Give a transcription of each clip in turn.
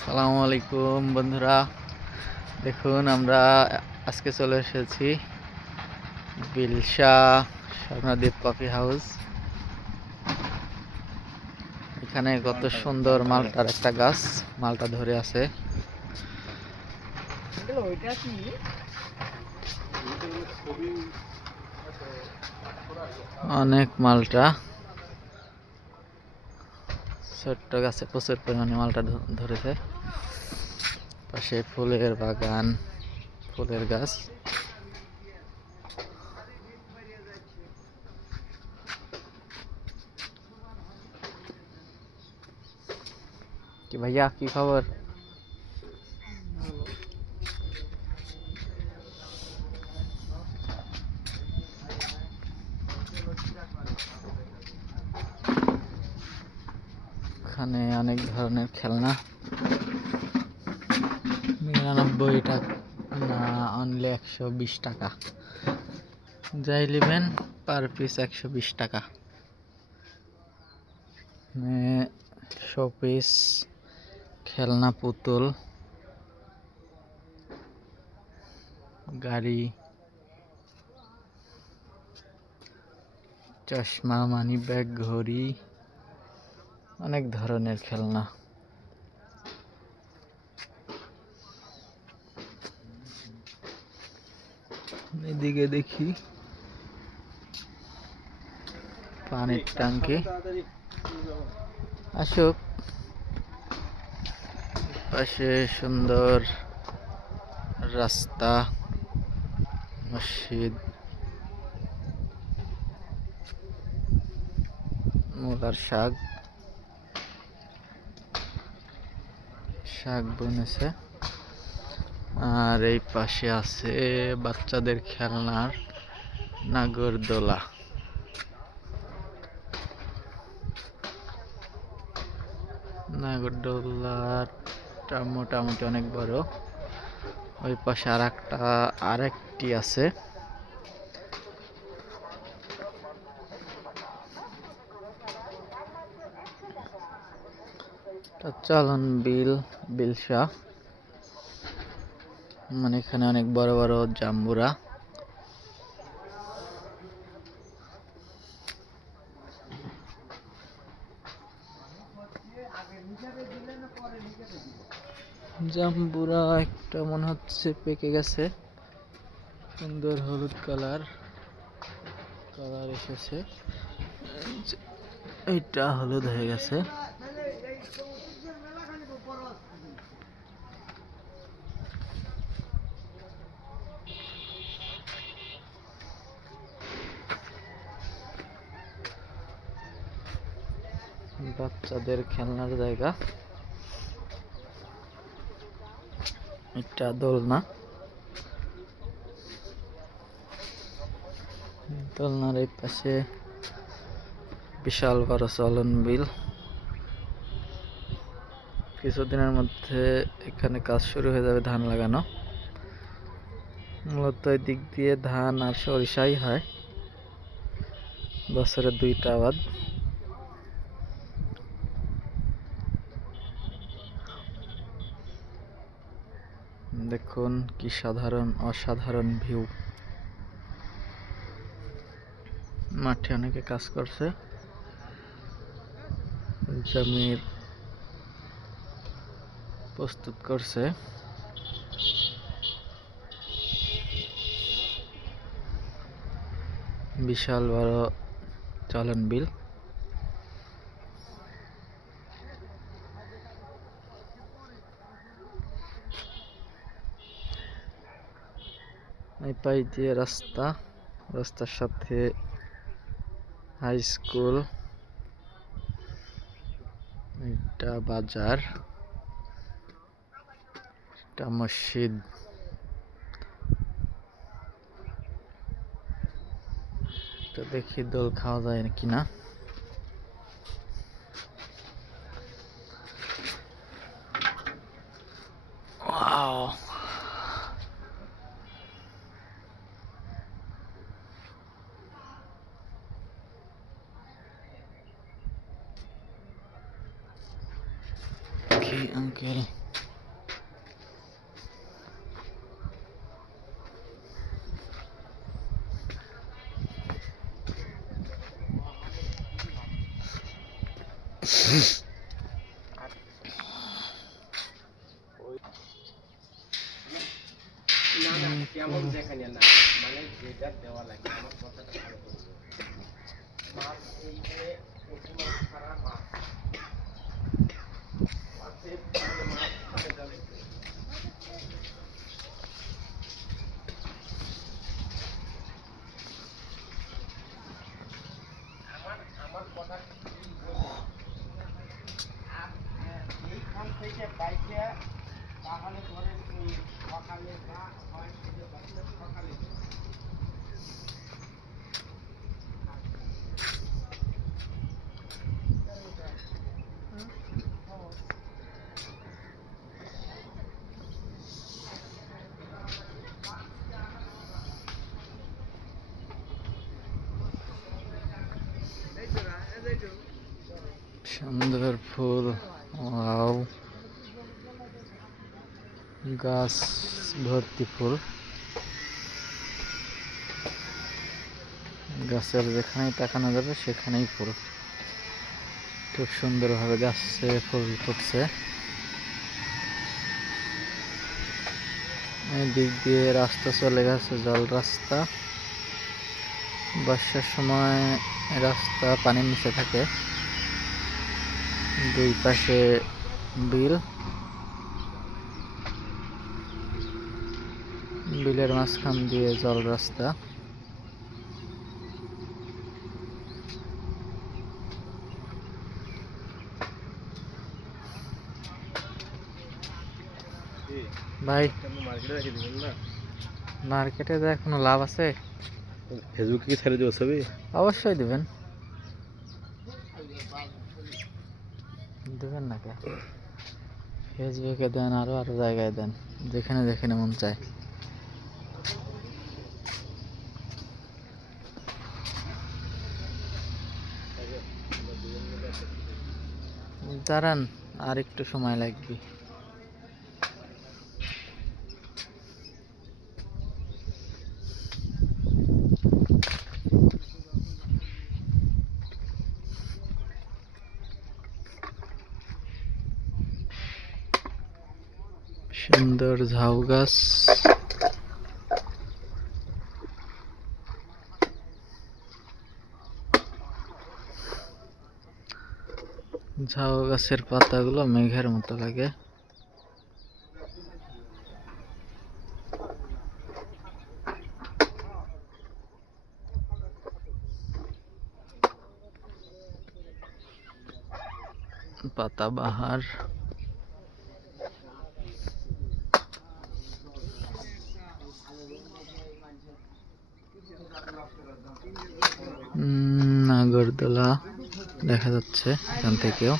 সালামু আলাইকুম বন্ধুরা। দেখুন আমরা আজকে চলে এসেছি বিলশা স্বর্ণদ্বীপ কফি হাউস। এখানে কত সুন্দর মালটার একটা গাছ মালটা ধরে আছে। অনেক মালটা। ছোট্ট গাছে প্রচুর পরিমাণে মালটা ধ- ধরেছে পাশে ফুলের বাগান ফুলের গাছ কি ভাইয়া কি খবর নিরানব্বই টাকা না অনলি একশো বিশ টাকা। যাই নেবেন পার পিস একশো বিশ টাকা। শোপিস খেলনা পুতুল, গাড়ি, চশমা মানি ব্যাগ ঘড়ি, অনেক ধরনের খেলনা। এদিকে দেখি। পানির ট্যাঙ্কি। আসুক। পাশে সুন্দর রাস্তা মসজিদ মূলার শাক। শাক বনেছে। আর এই পাশে আছে বাচ্চাদের খেলনার নাগরদোলা। নাগরদোলাটা মোটামুটি অনেক বড়। ওই পাশে আর একটা আরেকটি আছে। চলন বিল বিলসা মানে এখানে অনেক বড় বড় জাম্বুরা। জাম্বুরা একটা মনে হচ্ছে পেকে গেছে। সুন্দর হলুদ কালার। কালার এসেছে। এইটা হলুদ হয়ে গেছে। বাচ্চাদের খেলনার জায়গা। এটা দোলনা। দোলনার এই পাশে বিশাল বড় চলন বিল। কিছুদিনের মধ্যে এখানে কাজ শুরু হয়ে যাবে ধান লাগানো। মূলত এই দিক দিয়ে ধান আর সরিষাই হয়। বছরে দুইটা আবাদ দেখুন কি সাধারণ, অসাধারণ ভিউ মাঠে অনেকে কাজ করছে। জমির প্রস্তুত করছে। বিশাল বড় চলন বিল। এই পাশ দিয়ে রাস্তা, রাস্তার সাথে হাই স্কুল এটা বাজার এটা মসজিদ। এটা দেখি দোল খাওয়া যায় কিনা Okay, uncle. Nah, kiamat dekatnya nak. Mana jejak dewa lagi? Mana kotak? সুন্দর ফুল ওয়াও গাছ ভর্তি ফুল গাছের যেখানেই তাকানো যাবে, সেখানেই ফুল খুব সুন্দরভাবে গাছে ফুল ফুটছে। দিক দিয়ে রাস্তা চলে গেছে, জল রাস্তা। বর্ষার সময় রাস্তা পানির নিচে থাকে। দুই পাশে বিল। বিলের মাঝখান দিয়ে জল রাস্তা। ভাই মার্কেটে যা কোনো লাভ আছে। ফেসবুকে কি ছেড়ে দেবো ছবি? অবশ্যই দিবেন। দিবেন না ফেসবুকে দেন আরও আরও জায়গায় দেন, যেখানে যেখানে মন চায়। দাঁড়ান, আর একটু সময় লাগবে। সুন্দর ঝাউ গাছ। ঝাউ গাছের পাতাগুলো মেঘের মতো লাগে। পাতা বাহার। নাগরদোলা দেখা যাচ্ছে এখান থেকেও।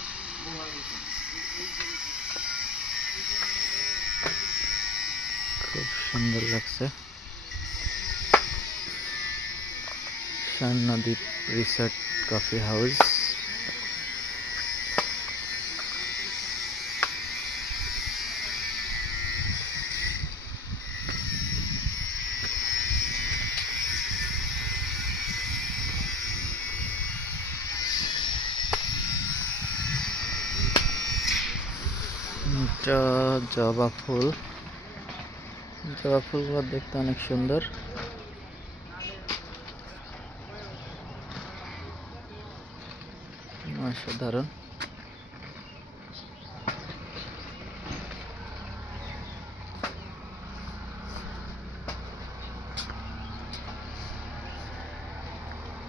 খুব সুন্দর লাগছে। Swarnadwip resort coffee house. এটা জবা ফুল। জবা ফুলগুলো দেখতে অনেক সুন্দর। অসাধারণ।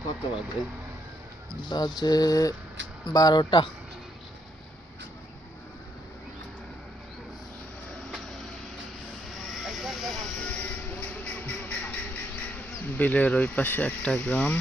কত বাজে? বাজে বারোটা। বিলের ওই পাশে একটা গ্রাম।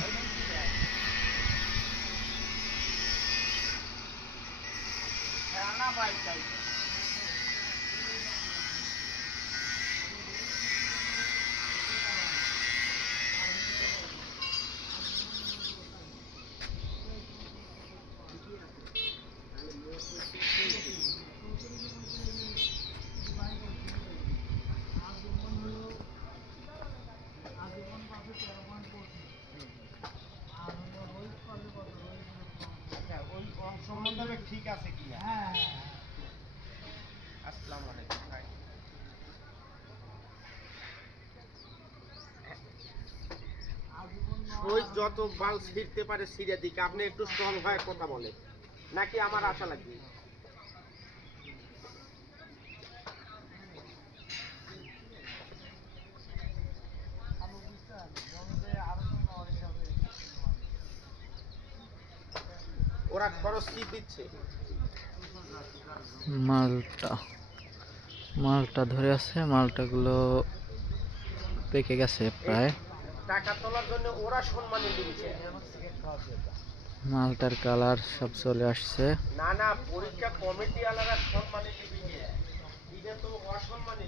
ঠিক আছে কি? হ্যাঁ, হ্যাঁ, হ্যাঁ। আসসালামু আলাইকুম ভাই। শহীদ যত বাল ছিঁড়তে পারে ছিঁড়ে দিকে। আপনি একটু স্ট্রং হয়ে কথা বলেন। নাকি আমার আশা লাগবে? খরচ কি দিচ্ছে। মালটা মালটা ধরে আছে মালটাগুলো পেকে গেছে প্রায়। টাকা তোলার জন্য ওরা সম্মানী দিচ্ছে মালটার কালার সব চলে আসছে। না না পরীক্ষা কমিটি আলাদা সম্মানী দিবি। এটা তো অসম্মানী